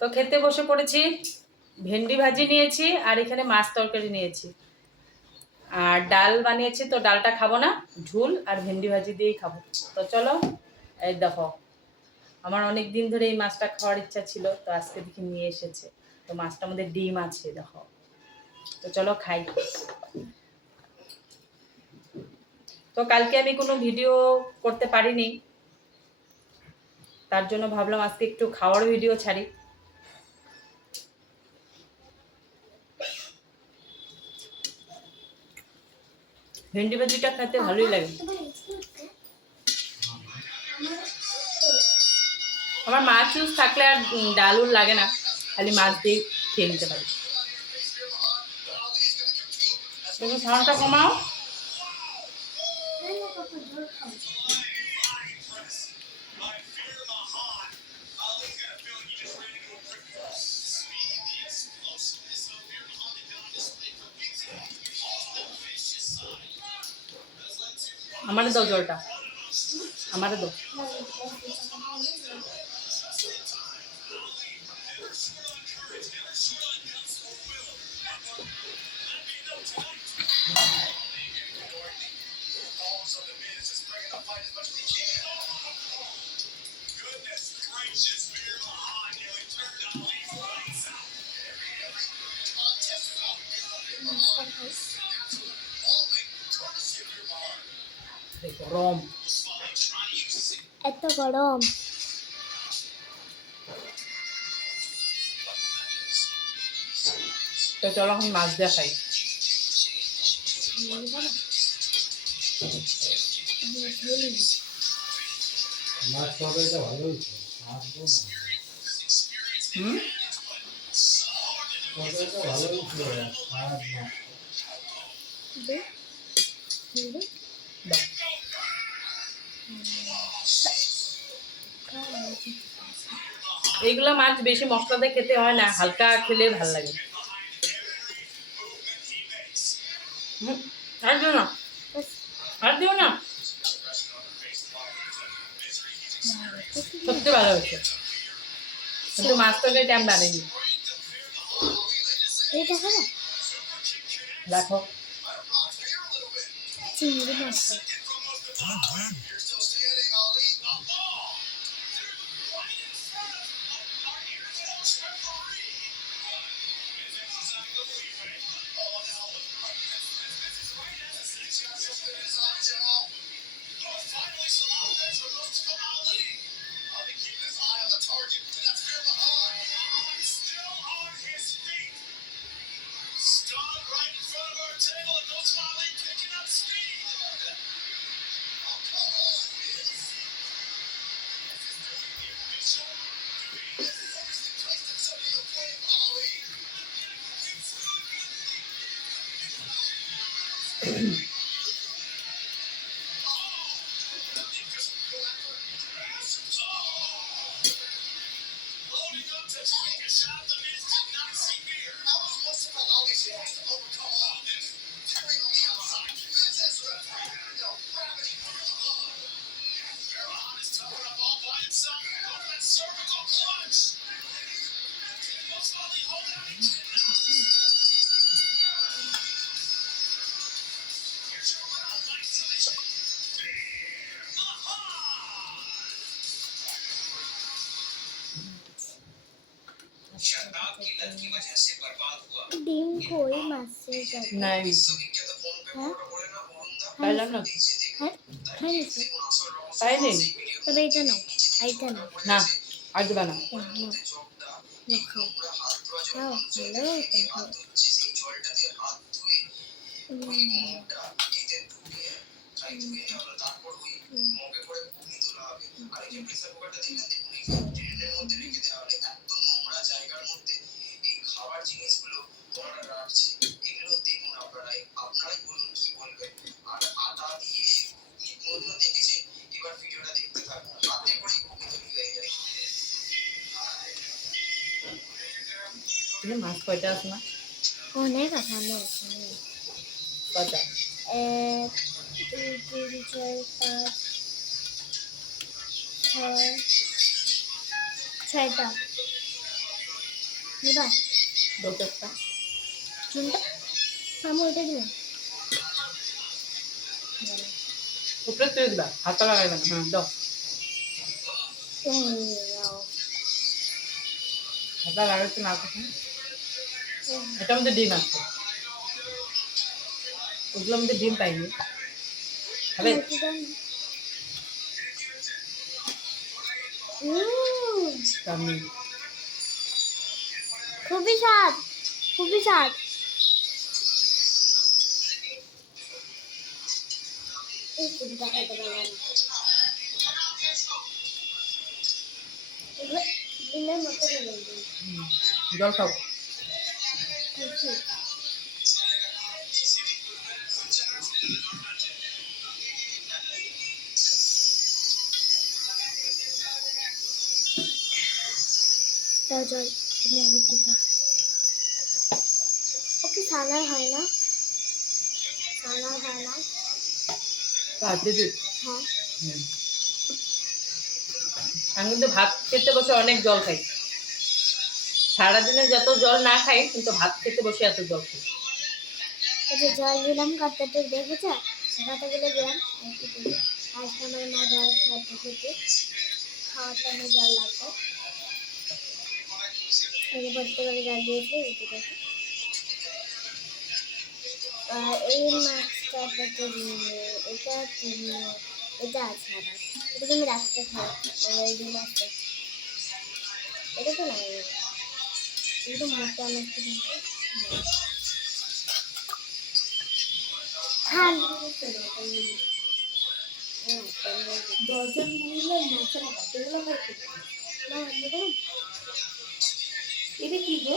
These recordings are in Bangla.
তো খেতে বসে পড়েছি। ভেন্ডি ভাজি নিয়েছি আর এখানে মাছ তরকারি নিয়েছি, আর ডাল বানিয়েছি। তো ডালটা খাবো না, ঝুল আর ভেন্ডি ভাজি দিয়েই খাবো। তো চলো, এই দেখো, আমার অনেক দিন ধরে এই মাছটা খাওয়ার ইচ্ছা ছিল, তো আজকে দেখি নিয়ে এসেছে। তো মাছটার মধ্যে ডিম আছে, দেখো। তো চলো খাই। তো কালকে আমি কোনো ভিডিও করতে পারিনি, তার জন্য ভাবলাম আজকে একটু খাওয়ার ভিডিও ছাড়ি। ভেন্ডি ভাজিটা খেতে ভালোই লাগে। আমার মাছ ইউজ থাকলে আর ডাল উল লাগে না, খালি মাছ দিয়ে খেয়ে নিতে পারি। তুমি সাউন্ডটা কমাও। আমারে দাও জলটা, আমারে দাও। গরম, এত গরম। তো চলো এখন মাছ দিয়ে খাই। মাছ তরকারিটা ভালো হয়েছে। হুম, তরকারিটা ভালো হয়েছে, খারাপ না। দাও। এইগুলা মাছ বেশি মশলা দিয়ে খেতে হয় না, হালকা খেলে ভাল লাগে। আর দিও না, আর দিও না, সত্যি ভালো হয়েছে। কিন্তু মাছ তরকারিটা আমি বানাইনি। দেখো, চিংড়ি মাছ। ডিম কই মাছের গাছে নাই হ্যাঁ পাইলাম না, হ্যাঁ খাইছি পাইনি তবে এটা নাও এইটা নাও না, আর দিবা না। নাও খাও খাও ভালো খাও মাছ কয়টা আছে না? অনেক আছে অনেক কয়টা? 1 2 3 4 5 6 6টা নেবা দো একটা চুনটা আমি ওইটা দিই উপরে তুলে দিবা, হাতটা লাগাইবে না। হ্যাঁ দাও, হাতটা লাগাইতে না কিছু। এটার মধ্যে ডিম আছে, ওগুলোর মধ্যে ডিম পাইনি। হবে চাউমিন। খুবই স্বাদ, খুবই স্বাদ। এই চিন্তা খাইতে পারলাম না। এগুলো ডিমের মতো করে দিই। জল খাও। খাইছি। দাও জল, তুমি আগে দিবা। ও কি ছানার হয় না? ছানার হয় না? দিদি হ্যাঁ। আমি কিন্তু ভাত খেতে বসে অনেক জল খাই। সারাদিনে যত জল না খাই, কিন্তু ভাত খেতে বসে এত জল খাই। এই যে জল দিলাম কাটতে দেখেছো? কাটা গেলে দিলাম আজকে আমার মা জল খাইতে খেতে খাওয়ার টাইমে জল লাগবে। এই ভর্তি করে জল দিয়েছি এই দেখো। আর এই মাছটা এটা এটা আছে আবার এটা তুমি রাখতে খাও। এই যে মাছটা এটা তো নাই, এটা মোটা মাছটা কিন্তু খান দশজন মিলে মাছের হাতেগুলো না দেখুন এটা কি গো?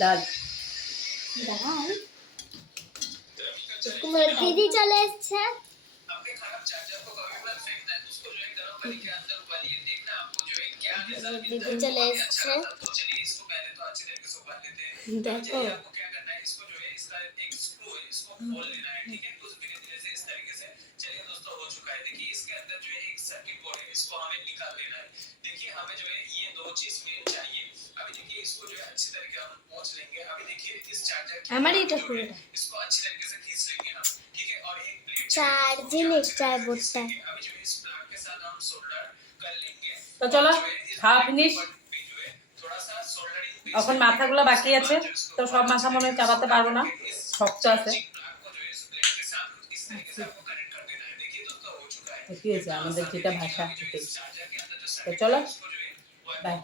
ডাল। ডাল? তোমার দিদি চলে এসছে। দিদি চলে এসছে, দেখো। আমার এটা পুরোটা চার্জিং চাই বোর্ডটা। তো চলো খাওয়া ফিনিশ। এখন মাথাগুলো বাকি আছে, তো সব মাথা মনে হয় চাবাতে পারবো না, শক্ত আছে। কি হয়েছে আমাদের যেটা ভাষা, তো চলো বাই।